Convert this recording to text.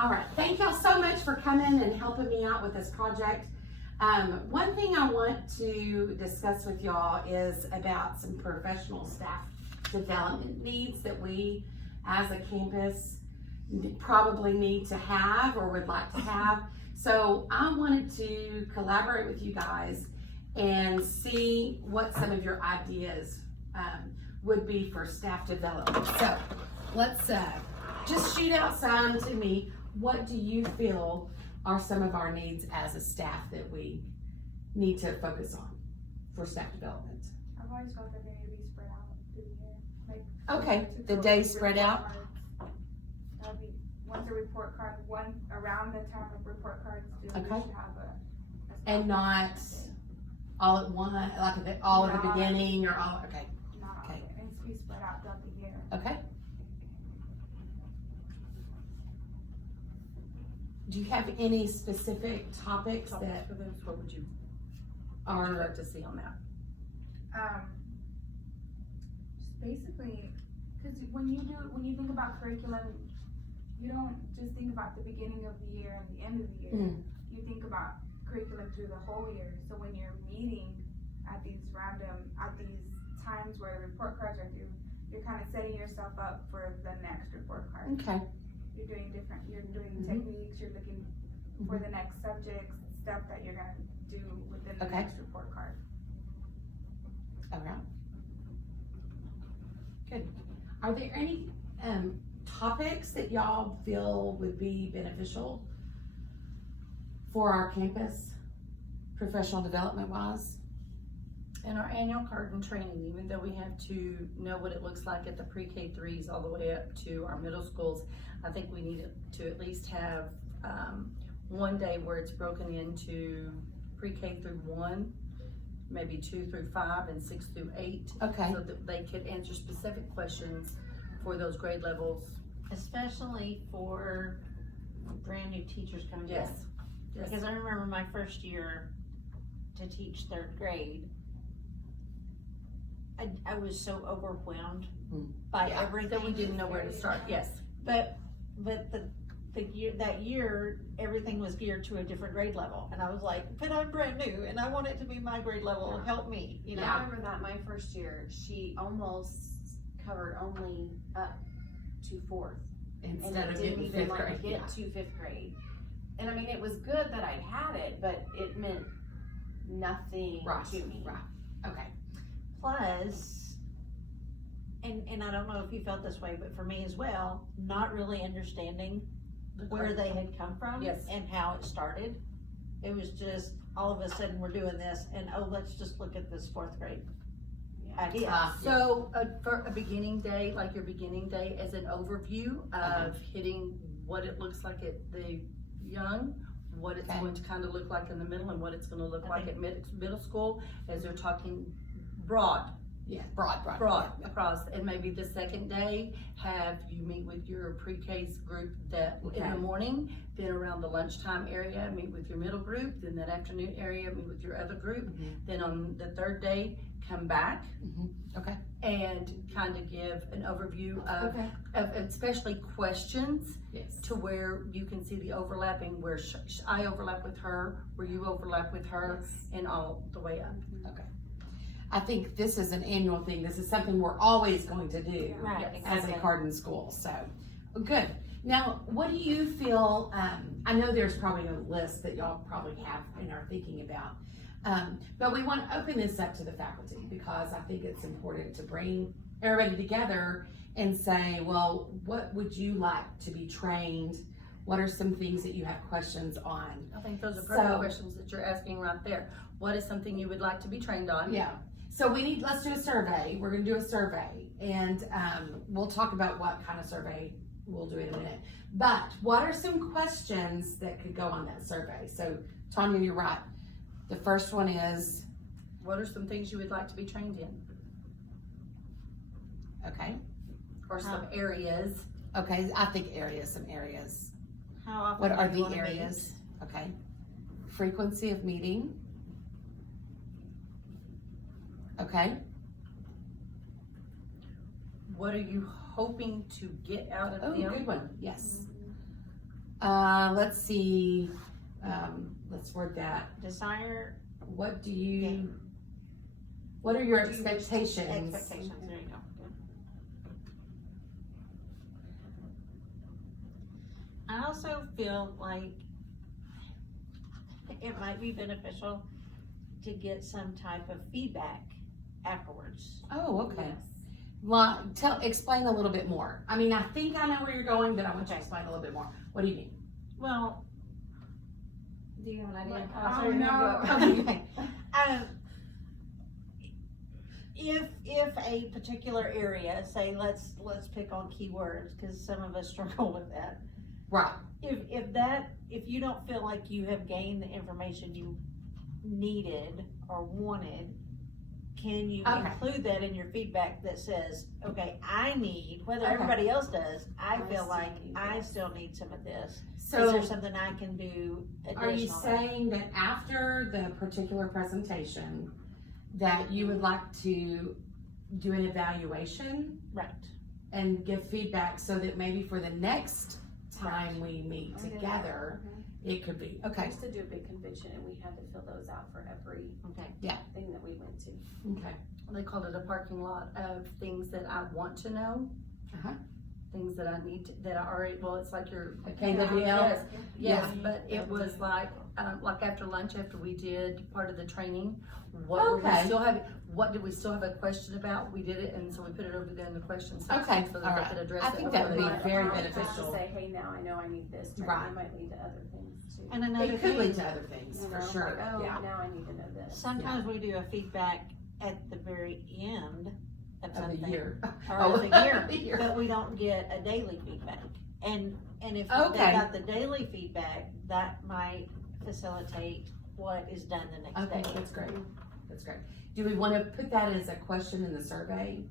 All right, thank y'all so much for coming and helping me out with this project. One thing I want to discuss with y'all is about some professional staff development needs that we as a campus probably need to have or would like to have. So I wanted to collaborate with you guys and see what some of your ideas would be for staff development. So let's just shoot out some to me. What do you feel are some of our needs as a staff that we need to focus on for staff development? I've always felt that they need to be spread out through the year. Like, Okay, the day spread out. That would be once a report card, one around the time of report cards due. Okay. We should have a And not all at one, like all at the Not- beginning or all, okay, not all Okay. of it. It needs to be spread out throughout the year. okay. Do you have any specific topics that For those, what would you are, like to see on that? Just basically, because when you think about curriculum, you don't just think about the beginning of the year and the end of the year. Mm. You think about curriculum through the whole year. So when you're meeting at these times where the report cards are due, you're kind of setting yourself up for the next report card. okay, You're doing Mhm. techniques, you're looking for the next subjects, stuff that you're gonna do within the Okay. next report card. all right. Good. Are there any topics that y'all feel would be beneficial for our campus, professional development wise? In our annual garden training, even though we have to know what it looks like at the pre-K threes all the way up to our middle schools, I think we need to at least have one day where it's broken into pre-K through 1, maybe 2 through 5, and 6 through 8. Okay, So that they could answer specific questions for those grade levels. Especially for brand new teachers coming in. Yes. Because I remember my first year to teach 3rd grade, I was so overwhelmed by Yeah. everything. Then we didn't know where to start, yes. But the year, that year, everything was geared to a different grade level. And I was like, but I'm brand new and I want it to be my grade level, help me, you know? Yeah. I remember that my first year, she almost covered only up to 4th. And instead it of didn't getting even 5th like grade, get yeah. to 5th grade. And I mean, it was good that I had it, but it meant nothing Right, to me. right. Okay, Plus, and I don't know if you felt this way, but for me as well, not really understanding where they had come from Yes. and how it started. It was just all of a sudden we're doing this and oh, let's just look at this 4th grade Yeah. idea. So for a beginning day, like your beginning day as an overview of hitting what it looks like at the young, what it's Okay. going to kind of look like in the middle, and what it's going to look I like think- at middle school, as they're talking broad yeah, broad, yeah. across. And maybe the second day, have you meet with your pre-K's group in Okay. the morning, then around the lunchtime area, meet with your middle group, then that afternoon area, meet with your other group. Mhm. Then on the 3rd day, come back Okay, and kind of give an overview okay, of especially questions yes. to where you can see the overlapping, where I overlap with her, where you overlap with her, and all the way up. Okay. I think this is an annual thing. This is something we're always going to do Right, Yes. as a exactly. Cardin school, so, good. Now, what do you feel, I know there's probably a list that y'all probably have and are thinking about, but we want to open this up to the faculty because I think it's important to bring everybody together and say, well, what would you like to be trained? What are some things that you have questions on? I think those are perfect So- questions that you're asking right there. What is something you would like to be trained on? Yeah, so let's do a survey. We're gonna do a survey and we'll talk about what kind of survey we'll do in a minute. But what are some questions that could go on that survey? So Tanya, you're right. The first one is, What are some things you would like to be trained in? okay, Or some areas? okay, I think some areas. How often What do are you the wanna meet? areas? Okay. Frequency of meeting. Okay, What are you hoping to get out of oh, them? good one, yes. Let's see, let's word that. Desire, What do you, Gain. what are your What do you- expectations? expectations, there you go. I also feel like it might be beneficial to get some type of feedback afterwards. Oh, okay. Well, explain a little bit more. I mean, I think I know where you're going, but I want you to Okay. explain a little bit more. What do you mean? Well, Do you have an idea? Oh, no. okay. If a particular area, say, let's pick on keywords, cause some of us struggle with that. Right. If you don't feel like you have gained the information you needed or wanted, can you Okay. include that in your feedback that says, okay, I need, whether Okay. everybody else does, I I feel still like need I this. still need some of this. Is So there something I can do are you additionally? saying that after the particular presentation, that you would like to do an evaluation Right, and give feedback so that maybe for the next time we meet I did that. together, it could be, I okay, used to do a big convention and we had to fill those out for every okay. thing that we went to. okay. They called it a parking lot of things that I want to know. Uh-huh. Things that I need to, that I already, well, it's like your. A KWL? Yes, yes, Yeah. but it was like after lunch, after we did part of the training, what were we Okay. still having, what did we still have a question about? We did it, and so we put it over there in the question section. Okay, So all that right. they could address I it. think that would be before they- very Or just beneficial. to say, hey, now I know I need this, training. Right. It might lead to other things too. And another It could lead thing, to other things, You for know, sure, like, oh, yeah. now I need to know this. sometimes we do a feedback at the very end of Of something. the year. Or Oh, of the year, the year. but we don't get a daily feedback. And if they Okay. got the daily feedback, that might facilitate what is done the next Okay, day. that's great, that's great. Do we wanna put that as a question in the survey?